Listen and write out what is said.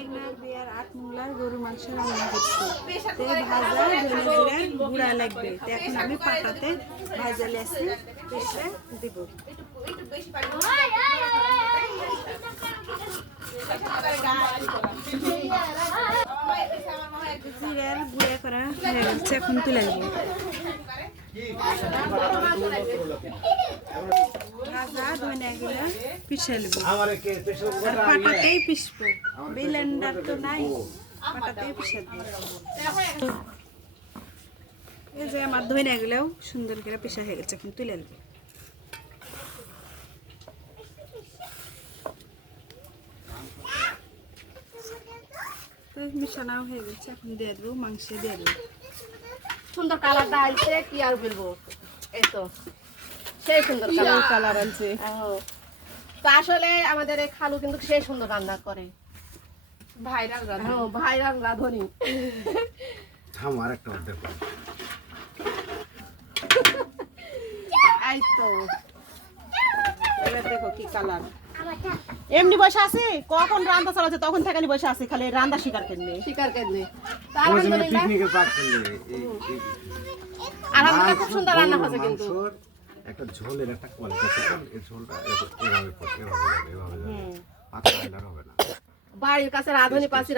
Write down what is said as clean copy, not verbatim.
মেঘনার বিয়ার ৮ মোলার গরু মাংস রান্না করছি। তে ভাজা ধনে জিরার গুঁড়া লাগবে। তো এখন আমি পাটাতে ভাজা লেসি পিষে দিব। জিরার গুঁড়া করা হয়ে গেছে, এখন তুলে দেবো। ভাজা ধনে গুঁড়া পিষে নেব, পাটাতেই পিষবো, ব্লেন্ডার তো নাই, পাটাতেই পিষে দেবো। এই যে আমার ধনে গুলাও সুন্দর করে পিষা হয়ে গেছে, এখন তুলে নেব। তো মিশানাও হয়ে গেছে, এখন দিয়ে দেবো, মাংসে দিয়ে দেবো। সুন্দর কালারটা আনছে, কি আর বলবো, এই তো সেই সুন্দর কালার আনছে। তো আসলে আমাদের এই খালু কিন্তু সেই সুন্দর রান্না করে, ভাইরাল রাঁধুনি। ভাইরাল রাঁধুনি। আমার একটা দেখো, এই তো এবার দেখো কি কালার। এমনি বসে আছি, কখন রান্না চালাচ্ছে তখন থেকে বসে আছি, খালি রান্না শিকার করলে শিকার কেন্দ্রে। ওই যে পিকনিকের পাট করলে আলহামদুলিল্লাহ খুব সুন্দর রান্না হয়েছে কিন্তু। মাংসর একটা ঝোলের একটা কোয়ালিটি আছে, এই ঝোলটা এভাবে যাবে, এভাবে যাবে, পাতলা হবে না। বাড়ির কাছে রাঁধুনি পাচ্ছি।